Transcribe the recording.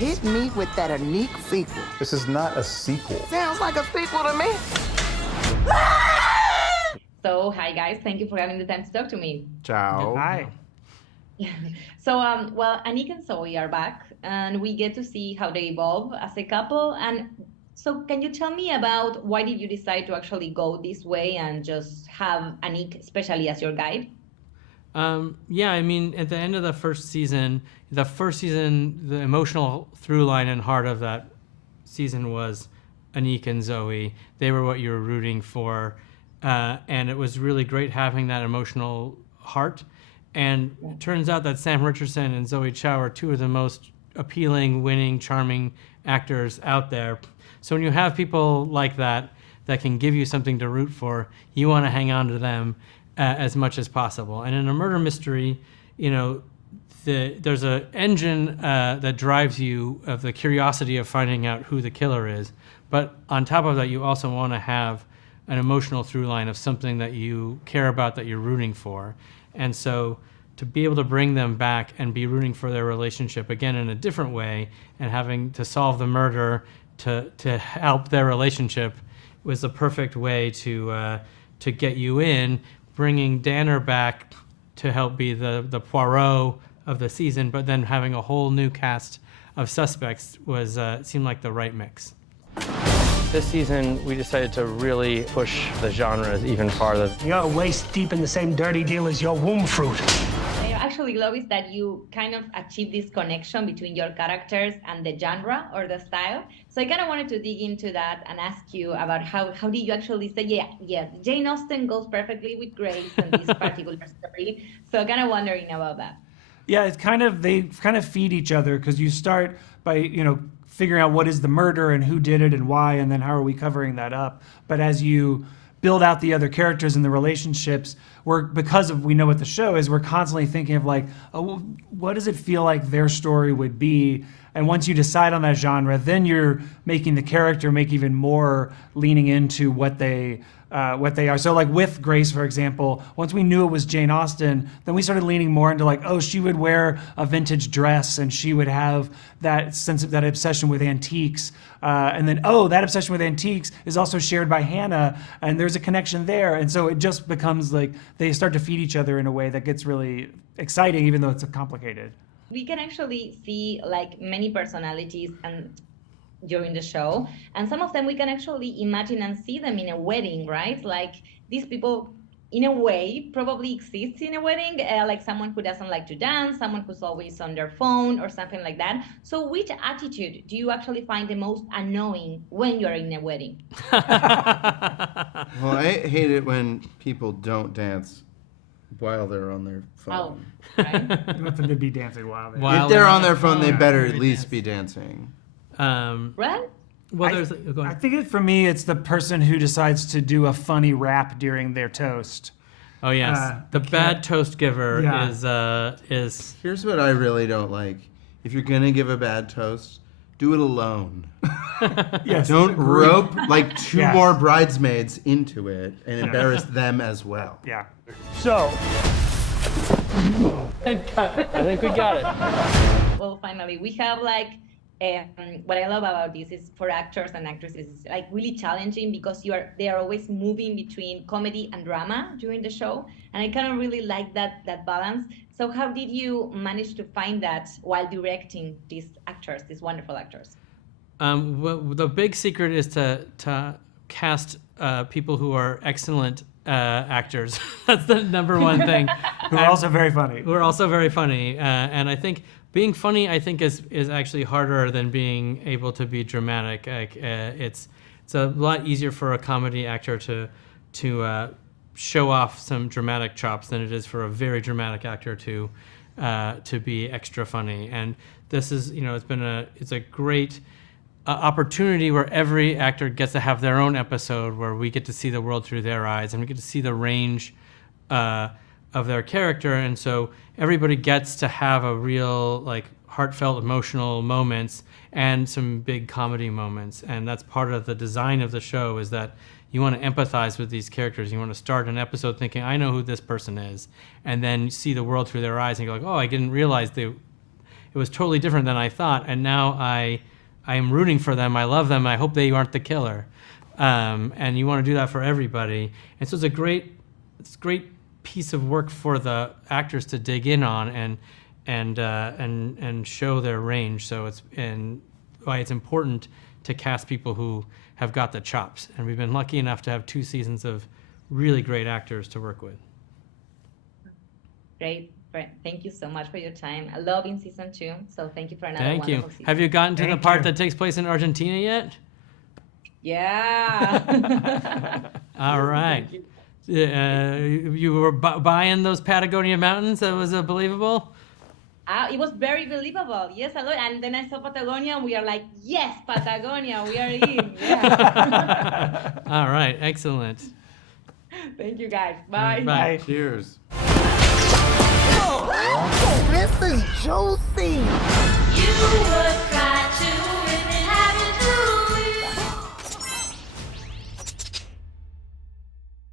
Hit me with that unique sequel. This is not a sequel. Sounds like a sequel to me. So, hi guys, thank you for having the time to talk to me. Ciao. Hi. So, well, Anik and Zoe are back, and we get to see how they evolve as a couple. And so, can you tell me about why did you decide to actually go this way and just have Anik, especially as your guide? Yeah, I mean, at the end of the first season, the emotional through line and heart of that season was Anik and Zoe. They were what you were rooting for. And it was really great having that emotional heart. And it turns out that Sam Richardson and Zoe Chow are two of the most appealing, winning, charming actors out there. So when you have people like that can give you something to root for, you want to hang on to them as much as possible. And in a murder mystery, you know, there's an engine that drives you of the curiosity of finding out who the killer is. But on top of that, you also want to have an emotional through line of something that you care about, that you're rooting for. And so to be able to bring them back and be rooting for their relationship again in a different way and having to solve the murder to help their relationship was the perfect way to get you in. Bringing Danner back to help be the Poirot of the season, but then having a whole new cast of suspects was seemed like the right mix. This season, we decided to really push the genres even farther. You're waist deep in the same dirty deal as your womb fruit. I actually love is that you kind of achieve this connection between your characters and the genre or the style. So I kind of wanted to dig into that and ask you about how did you actually say, yeah, Jane Austen goes perfectly with Grace and this particular story. So kind of wondering about that. Yeah, it's they kind of feed each other because you start by, figuring out what is the murder and who did it and why, and then how are we covering that up. But as you build out the other characters and the relationships, because we know what the show is, we're constantly thinking of what does it feel like their story would be? And once you decide on that genre, then you're making the character make even more leaning into what they are. So like with Grace, for example, once we knew it was Jane Austen, then we started leaning more into she would wear a vintage dress and she would have that sense of that obsession with antiques. And then, that obsession with antiques is also shared by Hannah, and there's a connection there. And so it just becomes they start to feed each other in a way that gets really exciting, even though it's complicated. We can actually see many personalities during the show, and some of them we can actually imagine and see them in a wedding, right? Like these people in a way probably exists in a wedding, like someone who doesn't like to dance, someone who's always on their phone or something like that. So which attitude do you actually find the most annoying when you're in a wedding? Well, I hate it when people don't dance while they're on their phone. Oh, right. You want them to be dancing while If they're on their phone, they better at least be dancing. Right? Well, I think for me, it's the person who decides to do a funny rap during their toast. Oh yes, the bad toast giver is. Here's what I really don't like: if you're gonna give a bad toast, do it alone. Yes. Don't rope two more bridesmaids into it and embarrass them as well. Yeah. So. I think we got it. Well, finally, we have what I love about this is for actors and actresses, it's really challenging because they are always moving between comedy and drama during the show, and I kind of really like that balance. So how did you manage to find that while directing these wonderful actors? Well, the big secret is to cast people who are excellent actors. That's the number one thing. Who are also very funny. And I think being funny, is actually harder than being able to be dramatic. It's a lot easier for a comedy actor to show off some dramatic chops than it is for a very dramatic actor to be extra funny. And this is, it's a great opportunity where every actor gets to have their own episode where we get to see the world through their eyes and we get to see the range of their character, and so everybody gets to have a real heartfelt emotional moments and some big comedy moments. And that's part of the design of the show, is that you want to empathize with these characters. You want to start an episode thinking, I know who this person is, and then see the world through their eyes and go oh, I didn't realize they. it was totally different than I thought, and now I am rooting for them. I love them. I hope they aren't the killer. And you want to do that for everybody. And so it's a great piece of work for the actors to dig in on and show their range. So it's why it's important to cast people who have got the chops. And we've been lucky enough to have 2 seasons of really great actors to work with. Great. Thank you so much for your time. I love in season 2, so thank you for another Thank you. wonderful season. Have you gotten to the Thank part you. that takes place in Argentina yet? Yeah. All right. You were buying those Patagonia mountains? That was believable? It was very believable. Yes, I love it. And then I saw Patagonia, and we are like, yes, Patagonia, we are in. Yeah. All right. Excellent. Thank you, guys. Bye. Bye. Cheers. Oh, this is juicy. You would